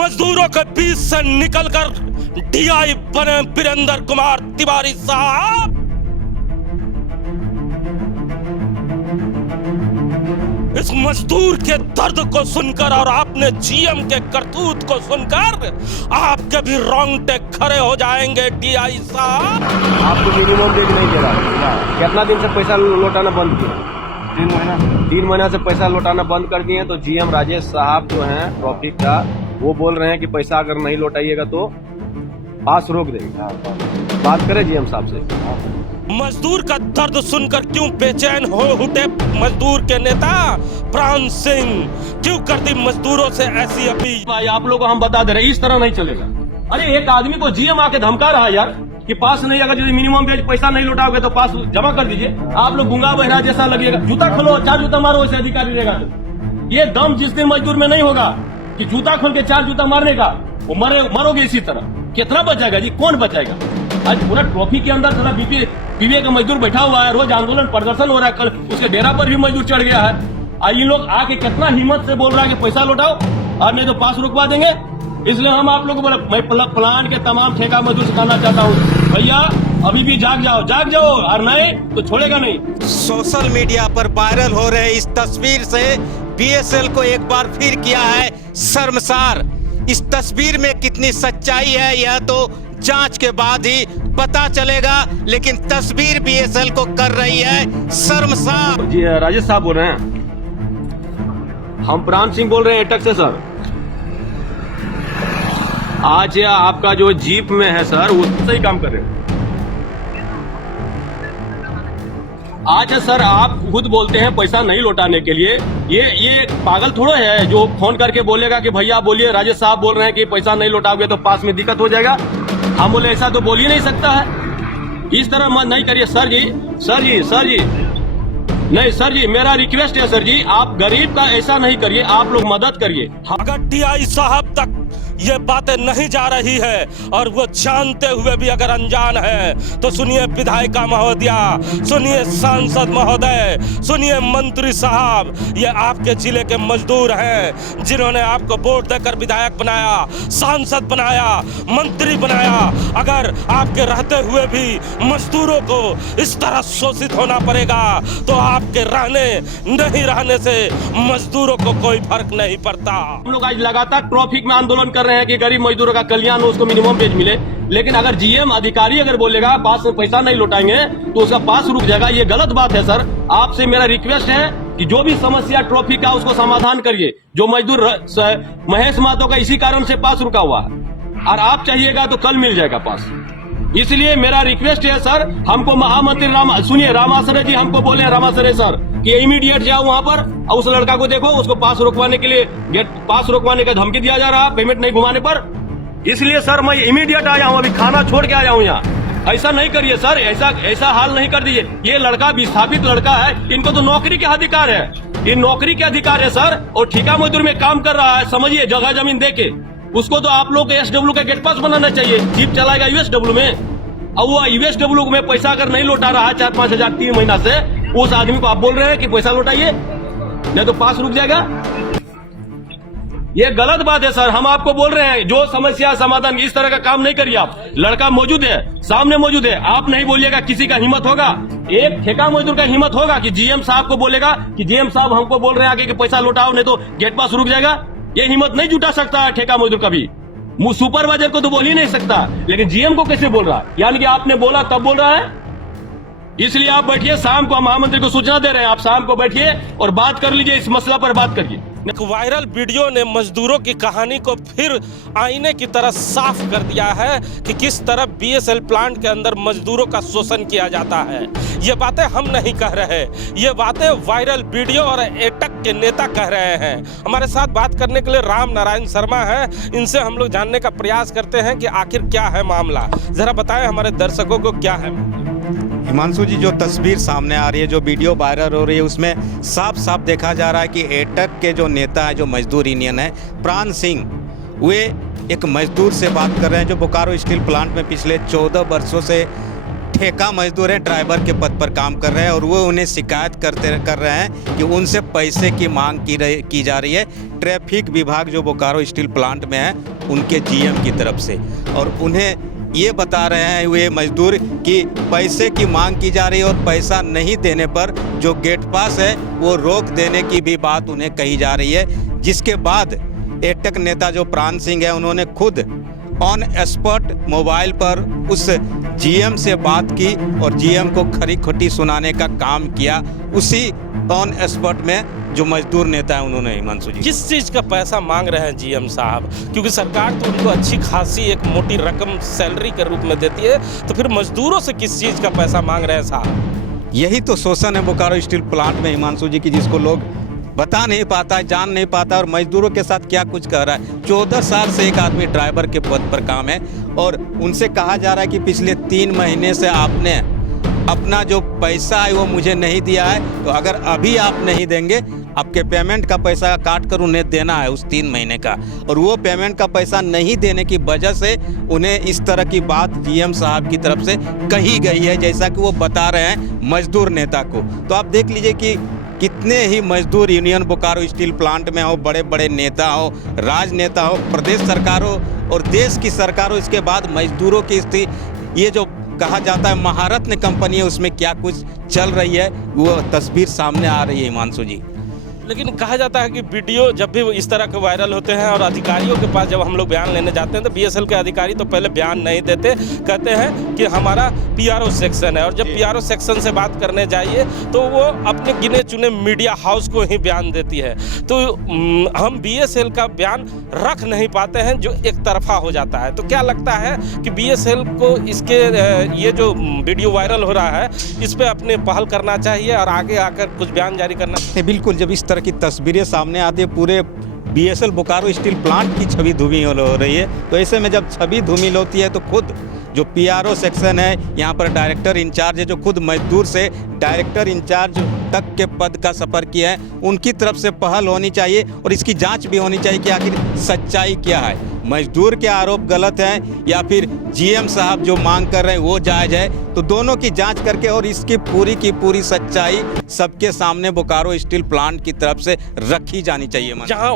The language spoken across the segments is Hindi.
मजदूरों के बीच से निकलकर डीआई बने वीरेंद्र कुमार तिवारी साहब। इस मजदूर के दर्द को सुनकर और आपने जीएम के करतूत को सुनकर आपके भी रोंगटे खड़े हो जाएंगे डीआई साहब। आपको मिनिमम वेज नहीं दे रहा, कितना दिन से पैसा लौटाना बंद किया? 3 महीना से पैसा लौटाना बंद कर दिए। तो जीएम राजेश साहब जो हैं ट्रैफिक का, वो बोल रहे हैं कि पैसा अगर नहीं लौटाइएगा तो पास रोक देंगे। बात करें जीएम साहब से। मजदूर का दर्द सुनकर क्यों बेचैन हो उठे मजदूर के नेता प्राण सिंह? क्यों करती मजदूरों से ऐसी अपील? भाई आप लोगों को हम बता दे रहे हैं, इस तरह नहीं चलेगा। अरे एक आदमी को जीएम आके धमका रहा है यार कि पास नहीं, अगर यदि मिनिमम वेज पैसा नहीं लौटाओगे तो पास जमा कर दीजिए। आप लोग गुंगा बहरा जैसा लगेगा। जूता खोलो, 4 जूता मारो, वैसे अधिकारी रहेगा। तो ये दम जिस दिन मजदूर में नहीं होगा कि जूता खोल के 4 जूता मारने का, वो मरोगे इसी तरह। कितना बचाएगा जी? कौन बचाएगा? आज पूरा ट्रॉफी के अंदर थोड़ा बीपीए का मजदूर बैठा हुआ है, रोज आंदोलन प्रदर्शन हो रहा है। कल उसके डेरा पर भी मजदूर चढ़ गया है। आज ये लोग आके कितना हिम्मत से बोल रहा है कि पैसा लौटाओ और नहीं तो पास रुकवा देंगे। इसलिए हम आप लोगों को मैं प्लान के तमाम ठेका मजदूर से कहना चाहता हूँ, भैया अभी भी जाग जाओ और नहीं तो छोड़ेगा नहीं। सोशल मीडिया पर वायरल हो रहे इस तस्वीर से बीएसएल को एक बार फिर किया है शर्मसार। इस तस्वीर में कितनी सच्चाई है यह तो जांच के बाद ही पता चलेगा, लेकिन तस्वीर बीएसएल को कर रही है शर्मसार। जी राजेश साहब बोल रहे हैं, हम प्राण सिंह बोल रहे हैं एटक से। सर आज आपका जो जीप में है सर, वो सही काम कर रहे हैं। आज सर आप खुद बोलते हैं पैसा नहीं लौटाने के लिए। ये पागल थोड़ा है जो फोन करके बोलेगा कि भैया बोलिए, राजेश साहब बोल रहे हैं कि पैसा नहीं लौटाओगे तो पास में दिक्कत हो जाएगा। हम बोले ऐसा तो बोल ही नहीं सकता है। इस तरह मत नहीं करिए सर जी। नहीं सर जी, मेरा रिक्वेस्ट है सर जी, आप गरीब का ऐसा नहीं करिए, आप लोग मदद करिए। अगर डीआई साहब तक ये बातें नहीं जा रही है और वो जानते हुए भी अगर अनजान है तो सुनिए विधायिका महोदया, सुनिए सांसद महोदय, सुनिए मंत्री साहब। ये आपके जिले के मजदूर हैं जिन्होंने आपको वोट देकर विधायक बनाया, सांसद बनाया, मंत्री बनाया। अगर आपके रहते हुए भी मजदूरों को इस तरह शोषित होना पड़ेगा तो आपके रहने नहीं रहने से मजदूरों को कोई फर्क नहीं पड़ता। हम लोग आज लगातार ट्रैफिक में आंदोलन कर रहे हैं कि गरीब मजदूरों का कल्याण हो, उसको मिनिमम वेज मिले। लेकिन अगर जीएम अधिकारी अगर बोलेगा पास में पैसा नहीं लौटाएंगे तो उसका पास रुक जाएगा, ये गलत बात है सर। आपसे मेरा रिक्वेस्ट है कि जो भी समस्या ट्रैफिक का उसको समाधान करिए। जो मजदूर महेश महतो का इसी कारण से पास रुका हुआ है और आप चाहिएगा तो कल मिल जाएगा पास। इसलिए मेरा रिक्वेस्ट है सर, हमको महामंत्री सुनिए रामासरे जी हमको बोले, रामासरे सर कि इमीडिएट जाओ वहाँ पर और उस लड़का को देखो, उसको पास रोकवाने के लिए पास रोकवाने का धमकी दिया जा रहा है पेमेंट नहीं घुमाने पर। इसलिए सर मैं इमीडिएट आया हूँ, अभी खाना छोड़ के आया हूँ यहाँ। ऐसा नहीं करिए सर, ऐसा हाल नहीं कर दीजिए। ये लड़का विस्थापित लड़का है, इनको तो नौकरी के अधिकार है, ये नौकरी के अधिकार है सर। और ठेका मजदूर में काम कर रहा है, समझिए जगह जमीन दे के। उसको तो आप लोग एसडब्ल्यू का गेट पास बनाना चाहिए। जीप चलाएगा यूएसडब्ल्यू में और वो यूएसडब्ल्यू में पैसा अगर नहीं लौटा रहा है 4-5 हजार 3 महीना से, उस आदमी को आप बोल रहे हैं कि पैसा लौटाइए नहीं तो पास रुक जाएगा। ये गलत बात है सर। हम आपको बोल रहे हैं जो समस्या समाधान, इस तरह का काम नहीं करिए आप। लड़का मौजूद है, सामने मौजूद है, आप नहीं बोलिएगा। किसी का हिम्मत होगा, एक ठेका मजदूर का हिम्मत होगा कि जीएम साहब को बोलेगा कि जीएम साहब हमको बोल रहे हैं आगे कि पैसा लौटाओ नहीं तो गेट पास रुक जाएगा। ये हिम्मत नहीं जुटा सकता है ठेका मजदूर कभी। सुपरवाइजर को तो बोल ही नहीं सकता, लेकिन जीएम को कैसे बोल रहा है? यानी कि आपने बोला तब बोल रहा है। इसलिए आप बैठिए, शाम को हम महामंत्री को सूचना दे रहे हैं, आप शाम को बैठिए और बात कर लीजिए, इस मसला पर बात करिए। एक वायरल वीडियो ने मजदूरों की कहानी को फिर आईने की तरह साफ कर दिया है कि किस तरह बीएसएल प्लांट के अंदर मजदूरों का शोषण किया जाता है। ये बातें हम नहीं कह रहे, ये बातें वायरल वीडियो और एटक के नेता कह रहे हैं। हमारे साथ बात करने के लिए राम नारायण शर्मा है, इनसे हम लोग जानने का प्रयास करते हैं कि आखिर क्या है मामला। जरा बताएं हमारे दर्शकों को क्या है। हिमांशु जी, जो तस्वीर सामने आ रही है, जो वीडियो वायरल हो रही है, उसमें साफ साफ देखा जा रहा है कि एटक के जो नेता है, जो मजदूर यूनियन है प्राण सिंह, वे एक मजदूर से बात कर रहे हैं जो बोकारो स्टील प्लांट में पिछले 14 वर्षों से ठेका मजदूर है, ड्राइवर के पद पर काम कर रहे हैं और वो उन्हें शिकायत कर रहे हैं कि उनसे पैसे की मांग की जा रही है। ट्रैफिक विभाग जो बोकारो स्टील प्लांट में है उनके जीएम की तरफ से, और उन्हें ये बता रहे हैं वे मजदूर कि पैसे की मांग की जा रही है और पैसा नहीं देने पर जो गेट पास है वो रोक देने की भी बात उन्हें कही जा रही है। जिसके बाद एटक नेता जो प्राण सिंह है उन्होंने खुद ऑन स्पॉट मोबाइल पर उस जीएम से बात की और जीएम को खरी खोटी सुनाने का काम किया। उसी ऑन स्पॉट में जो मजदूर नेता है उन्होंने हिमांशु जी किस चीज़ का पैसा मांग रहे हैं जीएम साहब? क्योंकि सरकार तो उनको अच्छी खासी एक मोटी रकम सैलरी के रूप में देती है, तो फिर मजदूरों से किस चीज़ का पैसा मांग रहे हैं साहब? यही तो शोषण है बोकारो स्टील प्लांट में हिमांशु जी की, जिसको लोग बता नहीं पाता है, जान नहीं पाता, और मजदूरों के साथ क्या कुछ कर रहा है। 14 साल से एक आदमी ड्राइवर के पद पर काम है और उनसे कहा जा रहा है कि पिछले 3 महीने से आपने अपना जो पैसा है वो मुझे नहीं दिया है, तो अगर अभी आप नहीं देंगे, आपके पेमेंट का पैसा काट कर उन्हें देना है उस 3 महीने का, और वो पेमेंट का पैसा नहीं देने की वजह से उन्हें इस तरह की बात जीएम साहब की तरफ से कही गई है, जैसा कि वो बता रहे हैं मजदूर नेता को। तो आप देख लीजिए कि कितने ही मजदूर यूनियन बोकारो स्टील प्लांट में हो, बड़े बड़े नेता हो, राजनेता हो, प्रदेश सरकार हो और देश की सरकार हो, इसके बाद मजदूरों की स्थिति, ये जो कहा जाता है महारत्न कंपनी है, उसमें क्या कुछ चल रही है वो तस्वीर सामने आ रही है हिमांशु जी। लेकिन कहा जाता है कि वीडियो जब भी इस तरह के वायरल होते हैं और अधिकारियों के पास जब हम लोग बयान लेने जाते हैं तो बीएसएल के अधिकारी तो पहले बयान नहीं देते, कहते हैं कि हमारा पीआरओ सेक्शन है, और जब पीआरओ सेक्शन से बात करने जाइए तो वो अपने गिने चुने मीडिया हाउस को ही बयान देती है। तो हम बीएसएल का बयान रख नहीं पाते हैं, जो एक तरफा हो जाता है। तो क्या लगता है कि बीएसएल को इसके ये जो वीडियो वायरल हो रहा है इस पर अपने पहल करना चाहिए और आगे आकर कुछ बयान जारी करना चाहिए? बिल्कुल, जब इस तरह की तस्वीरें सामने आती है, पूरे बीएसएल बोकारो स्टील प्लांट की छवि धूमिल हो रही है, तो ऐसे में जब छवि धूमिल होती है तो खुद जो पीआरओ सेक्शन है, यहाँ पर डायरेक्टर इंचार्ज है, जो खुद मजदूर से डायरेक्टर इंचार्ज तक के पद का सफ़र किया है, उनकी तरफ से पहल होनी चाहिए और इसकी जांच भी होनी चाहिए कि आखिर सच्चाई क्या है, मजदूर के आरोप गलत हैं या फिर जीएम साहब जो मांग कर रहे हैं वो जायज़ है। तो दोनों की जांच करके और इसकी पूरी की पूरी सच्चाई सबके सामने बोकारो स्टील प्लांट की तरफ से रखी जानी चाहिए। जहाँ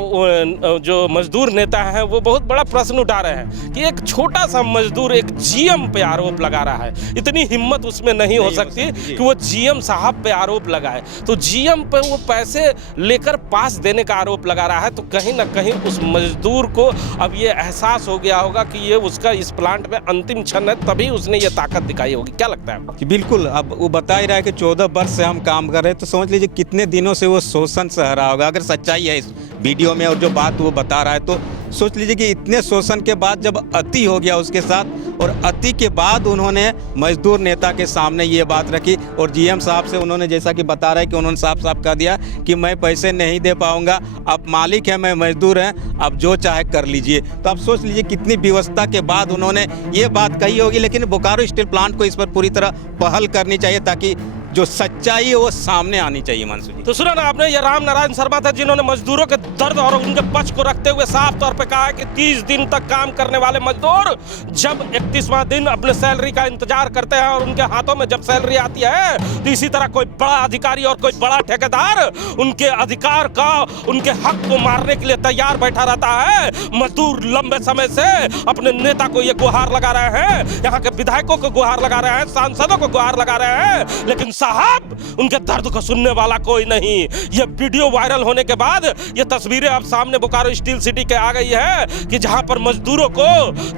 जो मजदूर नेता हैं वो बहुत बड़ा प्रश्न उठा रहे हैं कि एक छोटा सा मजदूर एक जीएम पे आरोप लगा रहा है, इतनी हिम्मत उसमें नहीं हो सकती कि वो जीएम साहब पे आरोप लगाए। तो जीएम पे वो पैसे लेकर पास देने का आरोप लगा रहा है, तो कहीं ना कहीं उस मजदूर को अब ये एहसास हो गया होगा कि ये उसका इस प्लांट में अंतिम क्षण है, तभी उसने ये ताकत दिखाई होगी। क्या लगता है? कि बिल्कुल, अब वो बता ही रहा है कि 14 वर्ष से हम काम कर रहे हैं, तो समझ लीजिए कितने दिनों से वो शोषण सह रहा होगा। अगर सच्चाई है इस वीडियो में और जो बात वो बता रहा है, तो सोच लीजिए कि इतने शोषण के बाद जब अति हो गया उसके साथ, और अति के बाद उन्होंने मजदूर नेता के सामने ये बात रखी, और जीएम साहब से उन्होंने, जैसा कि बता रहा है कि उन्होंने साफ साफ कह दिया कि मैं पैसे नहीं दे पाऊंगा, आप मालिक हैं, मैं मजदूर हैं, आप जो चाहे कर लीजिए। तो आप सोच लीजिए कितनी व्यवस्था के बाद उन्होंने ये बात कही होगी। लेकिन बोकारो स्टील प्लांट को इस पर पूरी तरह पहल करनी चाहिए ताकि जो सच्चाई है वो सामने आनी चाहिए। मंसू जी, तो सुना ना आपने, ये राम नारायण शर्मा थे जिन्होंने मजदूरों के दर्द और उनके पक्ष को रखते हुए साफ तौर पे कहा है कि 30 दिन तक काम करने वाले मजदूर जब 31वां दिन अपने सैलरी का इंतजार करते हैं और उनके हाथों में जब सैलरी आती है, तो इसी तरह कोई बड़ा अधिकारी और कोई बड़ा ठेकेदार उनके अधिकार का, उनके हक को मारने के लिए तैयार बैठा रहता है। मजदूर लंबे समय से अपने नेता को ये गुहार लगा रहे हैं, यहाँ के विधायकों को गुहार लगा रहे हैं, सांसदों को गुहार लगा रहे हैं, लेकिन साहब उनके दर्द को सुनने वाला कोई नहीं। ये वीडियो वायरल होने के बाद ये तस्वीरें अब सामने बोकारो स्टील सिटी के आ गई है कि जहां पर मजदूरों को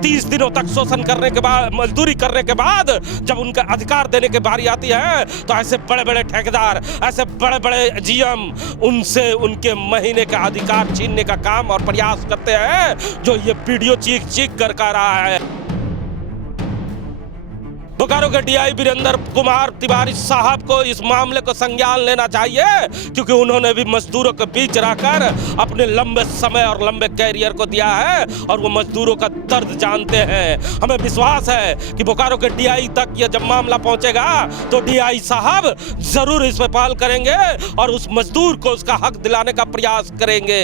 30 दिनों तक शोषण करने के बाद, मजदूरी करने के बाद जब उनका अधिकार देने की बारी आती है, तो ऐसे बड़े बड़े ठेकेदार, ऐसे बड़े बड़े जीएम उनसे उनके महीने का अधिकार छीनने का काम और प्रयास करते हैं, जो ये वीडियो चीख चीख कर कह रहा है। बोकारो के डीआई वीरेंद्र कुमार तिवारी साहब को इस मामले को संज्ञान लेना चाहिए, क्योंकि उन्होंने भी मजदूरों के बीच रहकर अपने लंबे समय और लंबे कैरियर को दिया है और वो मजदूरों का दर्द जानते हैं। हमें विश्वास है कि बोकारो के डीआई तक ये जब मामला पहुंचेगा तो डीआई साहब जरूर इस पर पहल करेंगे और उस मजदूर को उसका हक दिलाने का प्रयास करेंगे।